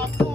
Stop.